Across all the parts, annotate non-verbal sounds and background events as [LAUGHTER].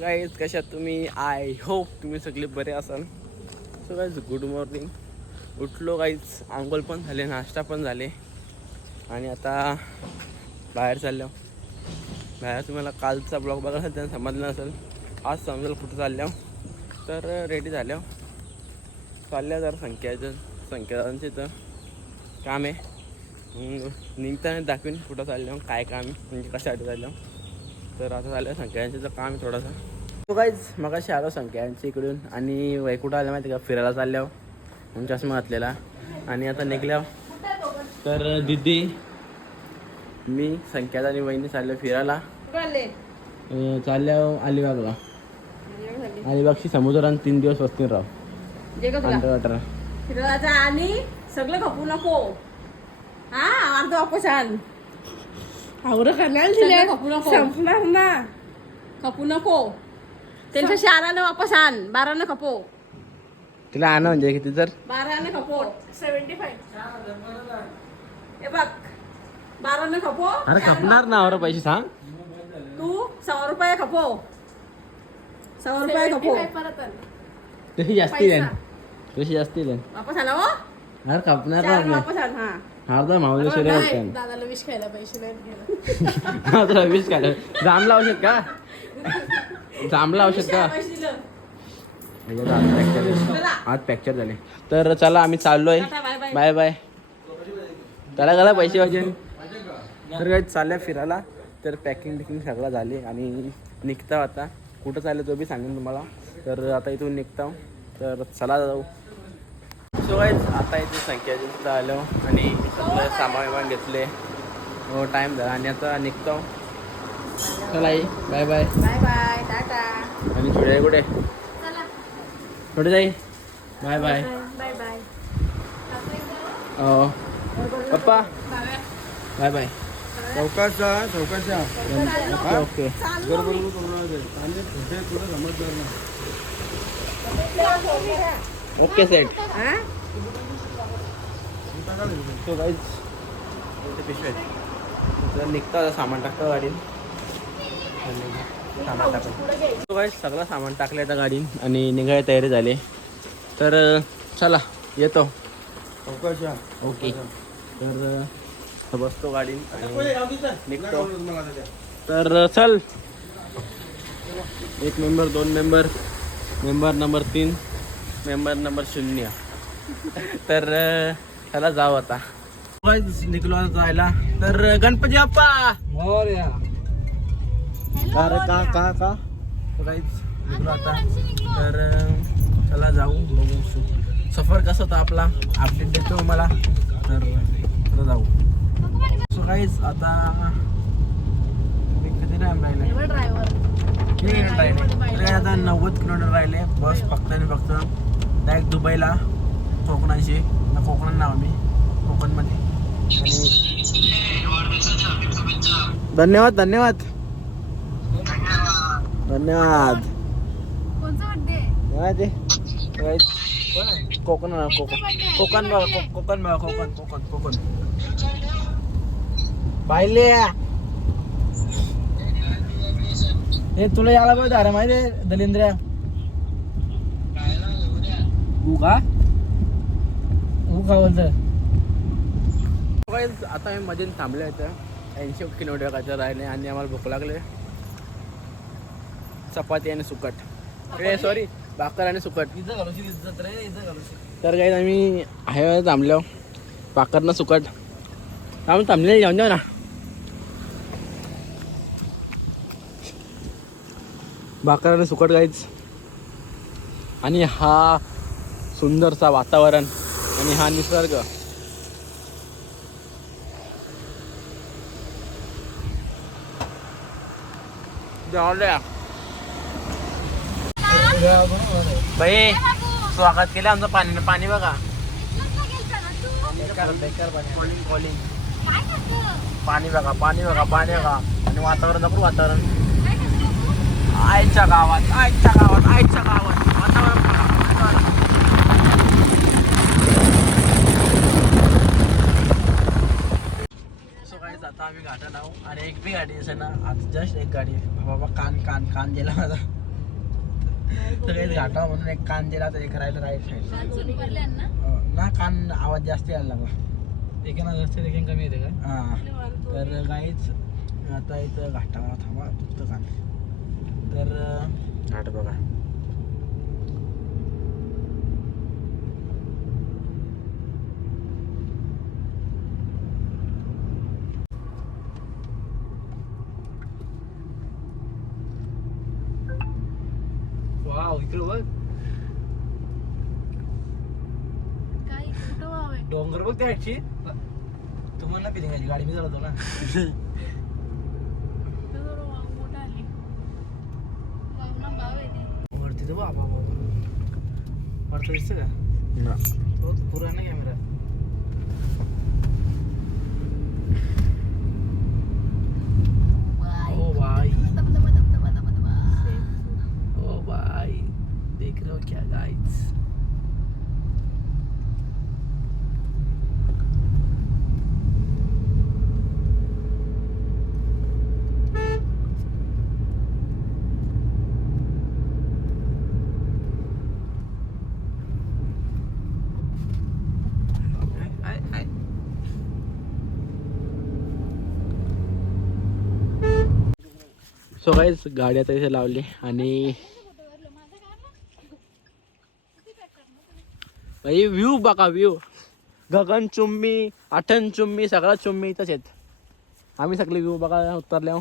Guys कशात तुम्ही? I hope तुम्ही सगळे बरे असाल. सो गाईज गुड मॉर्निंग उठलो गाईज आंघोळ पण झाले नाश्ता पण झाले. आणि आता बाहेर चाललो. बाहेर तुम्हाला कालचा ब्लॉग बघायला त्यांना समजलं नसेल आज समजेल कुठं चालल्या तर रेडी झाल्या चालल्या जर संख्याचं संख्याचं इथं काम आहे. निघताना दाखवीन कुठं चाललं काय काम म्हणजे कशासाठी चाललं. तर आता झालं संख्याचं काम आहे थोडासा. तो काहीच मगाशी आलो संख्यांच्या इकडून आणि वय कुठं आलं माहिती का? फिरायला चालल्यावर. म्हणून चष्मा घातलेला. आणि आता निघल्यावर. तर दिदी मी संख्यात आणि वहिनी चाललो फिरायला. अं, चालल्यावर अलिबागला. अलिबागशी समुद्रात तीन दिवस अंडरवाटर फिरायचा आणि सगळं खपू नको. हा अर्ध आण आवरं करणार संपणार ना. खपू नको. त्यांच्या शारानं वापस आण. बारानं खपो. तिला आणा म्हणजे किती तर. बारानं खपो. सेव्हन्टी फाईव्ह हे बघ. बारानं खपो. अरे खपणार ना अरे पैसे सांग. तू सहा रुपये खपो. सहा रुपये खपो. तशी जास्ती देन. तशी जास्ती देन. वापस आला हो. अरे खपणार ना वापस आण हा. अर्धा मावलं शिरे नाही, होते दादाला विष खायला पैसे नाही काय जांभला औषध का? [LAUGHS] जांभला औषध का? हात फ्रॅक्चर झाले. तर चला आम्ही चाललोय. बाय बाय त्याला गेला पैसे पाहिजे तर काय चालल्या फिरायला. तर पॅकिंग बिकिंग सगळं झाले आणि निघता आता. कुठं चाललं तो बी सांगेन तुम्हाला. तर आता इथून निघता तर चला जाऊ. सो गाईज आता इथे संख्या आलो आणि सगळं सामान विमान घेतले. हो टाईम झाला. आणि आता निघतो चला आई. बाय बाय बाय बाय टाटा आणि छोटे कुठे? चला. छोटे जाई. बाय बाय बाय बाय हो पप्पा. बाय बाय चौकाचा चौकाचा ओके ओके. बरोबर आणि छोटे तुला समजणार नाही. Okay set. हा? तो गाईज पिशव्या जर निघता आता सामान टाकतं गाडीत. सामान टाकलं गाईज सगळं सामान टाकलं आता गाडीत आणि निघायला तयारी झाली. तर चला येतो. ओके. तर बसतो आणि निघतो. तर चल. एक मेंबर दोन मेंबर मेंबर नंबर तीन मेंबर नंबर शून्य. तर चला जाऊ आता. निघलो जायला. तर गणपती बाप्पा! का रे? का का का? काहीच निघलो आता. तर चला जाऊ बघू सु- सफर कसा होता आपला? अपडेट देतो मला तर चला जाऊ. सो काहीच आता किती टाइम राहिले? ड्रायव्हर किती मिनिट राहिले. आता नव्वद किलोमीटर राहिले. बस फक्त आणि फक्त डायरेक्ट दुबईला कोकणाशी. ना कोकणात नाव मी. कोकणमध्ये. आणि धन्यवाद धन्यवाद. धन्यवाद. कोकण कोकण. कोकण कोकण कोकण कोकण कोकण. पाहिले हे तुला यायला पाहिजे अरे माहिती आहे दलिंद्र्या? ऊ का? बोलत आता मी मध्ये थांबले होतं ऐंशी किलोमीटर राहिले आणि आम्हाला भूक लागले. चपाती आणि सुकट. रे सॉरी भाकर आणि सुकट. तर काही आम्ही आहे थांबलो. भाकर ना सुकट. आम्ही थांबले जाऊन जाऊ ना. भाकर आणि सुकट गाईच आणि हा सुंदरसा वातावरण आणि हा निसर्ग. जाऊया बाई स्वागत केलं आमचं पाणी पाणी बघा. कॉलिंग कॉलिंग पाणी. बघा पाणी बघा पाणी बघा. आणि वातावरण दाखवू वातावरण. आईच्या गावात आईच्या गावात आईच्या गावात. वातावरण आता आम्ही घाटात आहो आणि एक बी गाडी असेल ना आता जस्ट एक गाडी. बाबा कान कान कान गेला माझा. सगळेच घाटा म्हणून एक कान दिला तर एक राहिलं राईट साईड पडल्यान ना? ना कान आवाज जास्त यायला लागला. एकाना जास्त एकेन कमी येते का? हा. तर काहीच आता इथं घाटावर थांबा तुमचं कान. तर घाट बघा वाव इकडे बघ. काय कुठं वाव आहे डोंगर बघ त्याची. तुम्हाला फिलिंग आहे गाडी मी चालवतो ना. एवढं वाव मोठा आली. वावना भाव आहे ते. वरती तर बाबा. वरती दिसतं का? तो पुराणा कॅमेरा ओ भाई ओ भाई देख रहे सो काहीच गाडी आता इथे लावली आणि भाई व्ह्यू बघा व्ह्यू गगन चुम्मी आठन चुम्मी सगळा चुम्मी इथंच आहेत. आम्ही सगळे व्ह्यू बघा उतरल्या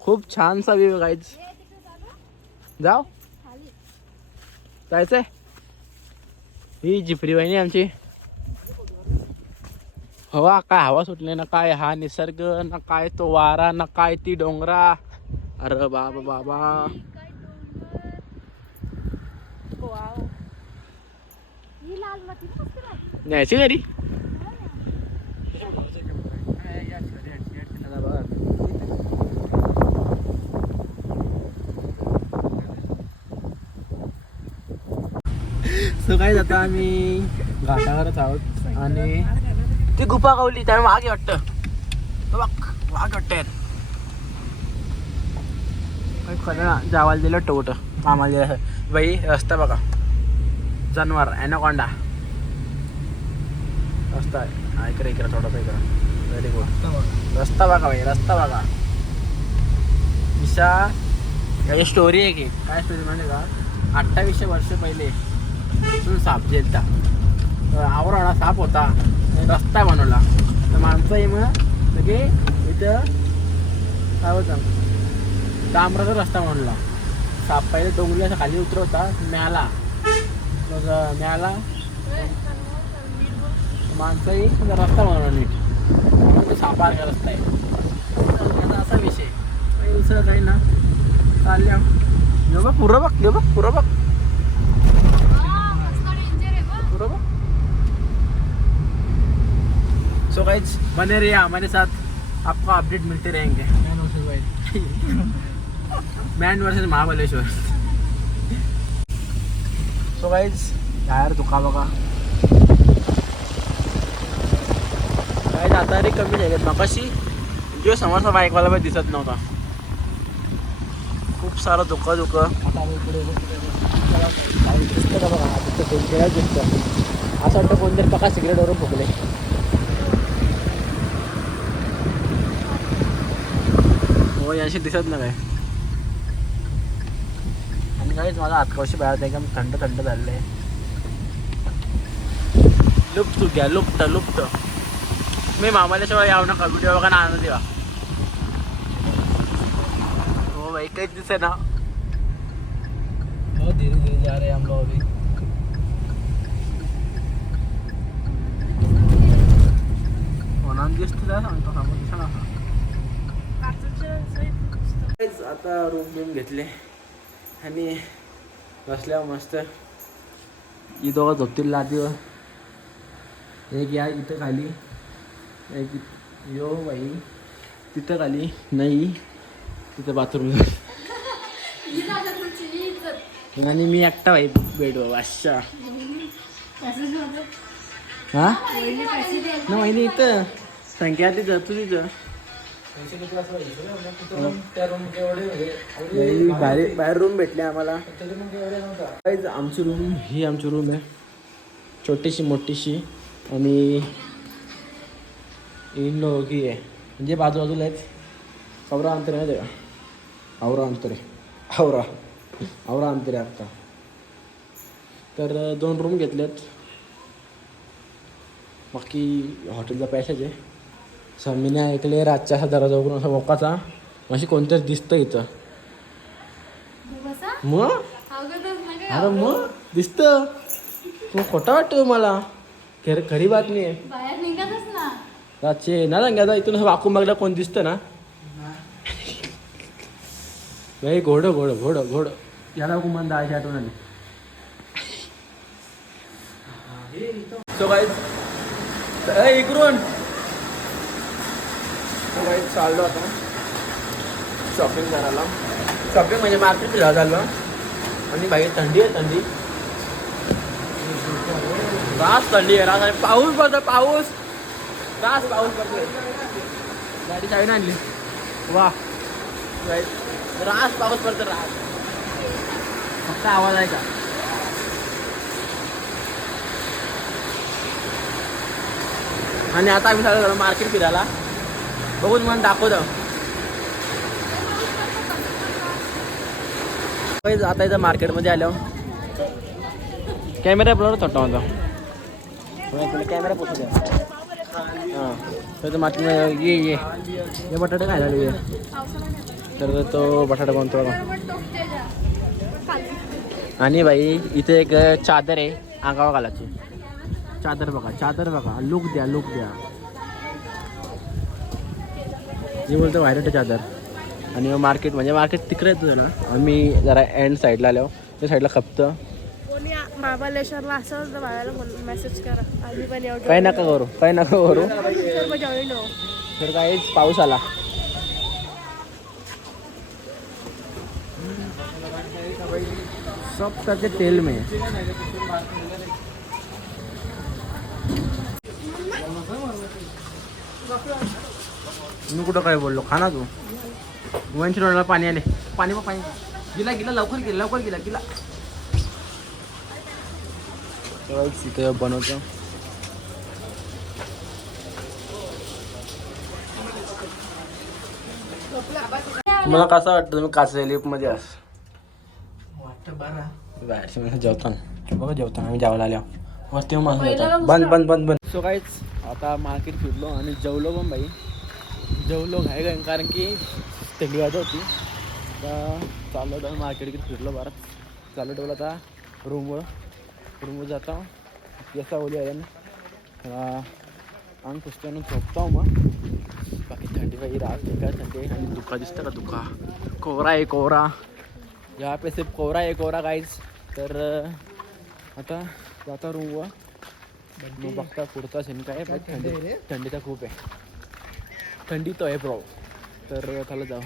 खूप छानसा व्ह्यू काहीच जाऊ जायचंय. ही जिपरी वाहिनी आमची. हवा काय हवा सुटली ना काय हा निसर्ग ना काय तो वारा ना काय ती डोंगरा. अरे बाबा बाबा वाव ही लाल माती मस्त लागली न्यायची घरी सो काय आता आम्ही घाटावरच आहोत आणि ती गुफा गावली त्यामुळे वाघ वाटत. तो वाघ वाटत खरं ना जावायला दिलं टोट. आम्हाला बाई रस्ता बघा. जानवर ॲनाकॉन्डा रस्ता आहे. इकडे इकडे थोडासा इकडं. व्हेरी गुड रस्ता बघा भाई रस्ता बघा. विशा काही स्टोरी आहे की? काय स्टोरी म्हणजे का? अठ्ठावीसशे वर्ष पहिले साप जेलता तर आवराडा साप होता. रस्ता बनवला. तर माणसंही मग सगळे इथं काय होतं डांबराचा रस्ता बनवला. साप पहिले डोंगरी असं खाली उतरवता म्याला. मग म्याला माणसंही समजा रस्ता बनवला नीट सापारखा रस्ता आहे. असा विषय. दुसरं काही ना. चालल्या. यो बघ पुरं बघ यो बघ पुरं बघ. पुरं बघ सो गाइस बने रहिए हमारे साथ. आपको अपडेट मिलते रहेंगे. Man versus wild man versus Mahabaleshwar. So guys बाहेर दुका बघा. काय आता रे कमी झालेत. मगाशी जो समोरचा बाईकवाला पण दिसत नव्हता. खूप सारं धुकं धुकं. आता दिसतं का बघा तिथं डेंजरच दिसतं असं वाटतं कोणतरी पका सिगरेटवरून फुकले हो यांशी दिसत नाही काय आणि काहीच माझा हातकवशी बाहेर एकदम थंड थंड झालेलं आहे. लुप्त घ्या लुप्त लुप्त. मी मामाल्याशिवाय यावं नका. व्हिडिओ बघा ना आनंद देवा. हो भाई काहीच दिसे ना. बहुत धीरे धीरे जा रहे हैं हम लोग अभी होणार दिसतो त्या सांगतो समोर दिसा ना आता रूम बिम घेतले. आणि बसल्या मस्त. ही दोघं झोपतील लादीवर. एक या इथं खाली. एक यो बाई तिथं खाली नाही तिथं बाथरूम आणि मी एकटा बाई बेडवर अशा. हा? ना वहिनी इथं. संख्या तिथं तू तिथं. म्हणजे बाहेर बाहेर रूम भेटले आम्हाला. आमची रूम ही आमची रूम आहे. छोटीशी मोठीशी. आणि इन ही आहे म्हणजे बाजूबाजूला आहेत. कवरा अंतर आहे का? आवरा अंतर आवरा आवरा अंतर आत्ता तर दोन रूम घेतलेत. बाकी हॉटेलचा पॅसेज आहे. समीने ऐकले रातच्या असा दरवाजा उघडून असा मोकाचा. अशी कोणतंच दिसतं इथं. मग अरे मग दिसत. तू खोटा वाटतो मला. खर खरी बातमी आहे. रातचे ना सांगायचा इथून वाकून बघला कोण दिसतं ना बाई घोडं घोडं घोडं घोडं याला कुमान दहाची आठवण आली सो गाईज इकडून सो चाललो आता शॉपिंग करायला शॉपिंग म्हणजे मार्केट फिरायला चाललो आणि बाई थंडी आहे थंडी रास थंडी आहे रास आणि पाऊस पडतो पाऊस रास पाऊस पडतोय. गाडी चावी आणली. वा. रास पाऊस पडतो रास. फक्त आवाज आहे का? आणि आता आम्ही झालो मार्केट फिरायला. बघून मला दाखवतो. आता इथं मार्केटमध्ये आलो. कॅमेरा थोटा होता कॅमेरा पोचू द्या हां. तर मात्र ये ये. हे बटाटे काय झाले तर तो बटाटा बनतो आणि बाई इथे एक चादर आहे अंगावर घालायची. चादर बघा चादर बघा. लुक द्या लुक द्या. मी बोलतो व्हायरट चादर. आणि मार्केट म्हणजे मार्केट तिकडे येतो ना आम्ही जरा एंड साईडला आलो. त्या साईडला खपतं. महाबळेश्वरला असेल तर मला मेसेज करा. आम्ही पण येऊ काय नका करू काय नका करू. तर काहीच पाऊस आला. सब त्याचे तेल में. मी कुठं काय बोललो? खा ना तू. वंश रोडला पाणी आले. पाणी पाणी. गेला गेला लवकर गेला लवकर गेला गेला. बनवतो. तुम्हाला कसं वाटतं तुम्ही काचा मध्ये अस वाटतं बरा. बाहेरची म्हणजे जेवताना. बघा जेवताना आम्ही जेवायला आल्या वरती. बंद बंद बंद बंद. सो काहीच आता मार्केट फिरलो आणि जेवलो पण बाई जेवलो घाय घाय कारण की थंडी वाजत होती. आता चाललो होतं मार्केट फिरलो बरं चालू ठेवलं आता रूमवर जाता. केसा ओली आहे. ना अंग पुस्तकानं झोपतो मग बाकी थंडी बाई रात काय थंडी आहे. आणि दुखा दिसतं का दुखा कोरा आहे कोरा यहाँ पे सिर्फ कोरा है कोरा गाइज तर आता जाता रूमवर मग बघता पुढचा सीन काय आहे. but थंडी थंडीचा खूप आहे. थंडी तो आहे ब्रो तर चला जाऊ.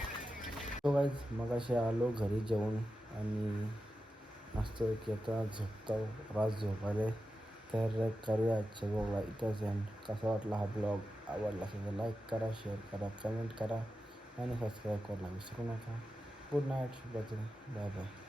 मग असे आलो घरी जेवून आणि मस्त की झोपता झोपतो रात झोपाले तर करूया आजच्या ब्लॉगला इथंच एंड कसा वाटला हा ब्लॉग आवडला असेल तर लाईक करा शेअर करा कमेंट करा आणि सबस्क्राईब करायला विसरू नका. गुड नाईट शुभरात्री बाय बाय